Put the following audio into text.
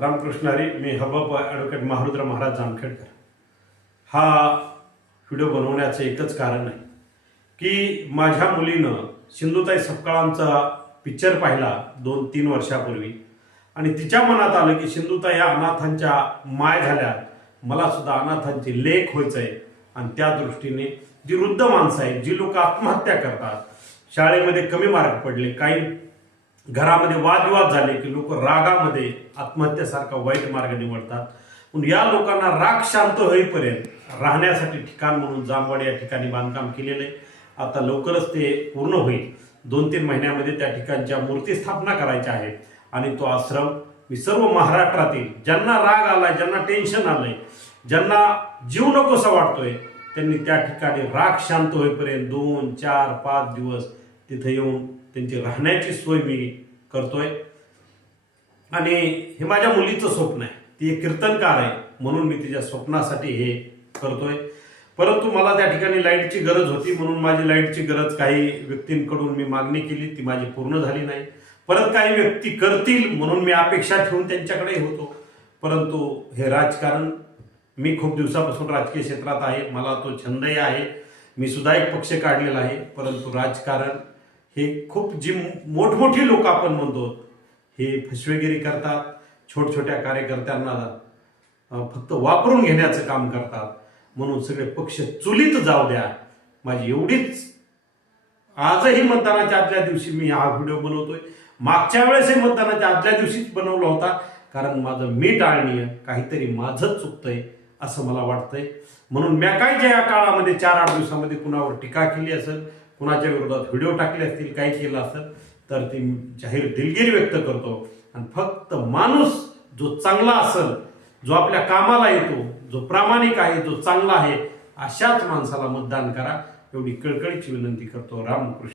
रामकृष्ण हरी. मी हबप advocate Maharudra Maharaj जामखेडकर. हा video बनवण्याचं एकच कारण आहे की माझ्या मुलीनं सिंधुताई सपकाळांचा पिक्चर पाहिला 2-3 वर्षापूर्वी आणि तिच्या मनात आलं की सिंधुताई या अनाथांच्या माय झाल्या, मला सुद्धा अनाथांची लेख व्हायचंय. आणि त्या दृष्टीने जी वृद्ध माणसं आहेत, जी लोक आत्महत्या करतात, शाळेमध्ये कमी मार्क पडले, काही घरामध्ये वादविवाद झाले की लोक रागामध्ये आत्महत्यासारखा वाईट मार्ग निवडतात. पण या लोकांना राग शांत होईपर्यंत राहण्यासाठी ठिकाण म्हणून जामवाडी या ठिकाणी बांधकाम केलेलं आहे. आता लवकरच ते पूर्ण होईल. 2-3 महिन्यामध्ये त्या ठिकाणच्या मूर्ती स्थापना करायच्या आहेत. आणि तो आश्रम मी सर्व महाराष्ट्रातील ज्यांना राग आलाय, ज्यांना टेन्शन आलंय, ज्यांना जीव नकोसा वाटतोय, त्यांनी त्या ठिकाणी राग शांत होईपर्यंत 2, 4, 5 दिवस तिथे येऊन त्यांची राहण्याची सोय मी करतोय. आणि हे माझ्या मुलीचं स्वप्न आहे. ती एक कीर्तनकार आहे म्हणून मी तिच्या स्वप्नासाठी हे करतोय. परंतु मला त्या ठिकाणी लाईटची गरज होती म्हणून माझी लाईटची गरज काही व्यक्तींकडून मी मागणी केली, ती माझी पूर्ण झाली नाही. परत काही व्यक्ती करतील म्हणून मी अपेक्षा ठेवून त्यांच्याकडे होतो. परंतु हे राजकारण, मी खूप दिवसापासून राजकीय क्षेत्रात आहे, मला तो छंदही आहे, मी सुद्धा एक पक्ष काढलेला आहे. परंतु राजकारण हे खूप जी मोठमोठी लोक आपण म्हणतो हे फसवेगिरी करतात, छोट्या कार्यकर्त्यांना फक्त वापरून घेण्याचं काम करतात. म्हणून सगळे पक्ष चुलीत जाऊ द्या, माझी एवढीच. आजही मतदानाच्या आदल्या दिवशी मी हा व्हिडिओ बनवतोय. मागच्या वेळेसही मतदानाच्या आदल्या दिवशीच बनवला होता, कारण माझं मी टाळणीय, काहीतरी माझंच चुकतंय असं मला वाटतंय. म्हणून मी काय ज्या या काळामध्ये 4-8 दिवसामध्ये कुणावर टीका केली असेल, कुणाच्या विरोधात व्हिडिओ टाकले असतील, काही केलं असेल तर ती जाहीर दिलगिरी व्यक्त करतो. आणि फक्त माणूस जो चांगला असेल, जो आपल्या कामाला येतो, जो प्रामाणिक आहे, जो चांगला आहे, अशाच माणसाला मतदान करा, एवढी कळकळीची विनंती करतो. रामकृष्ण.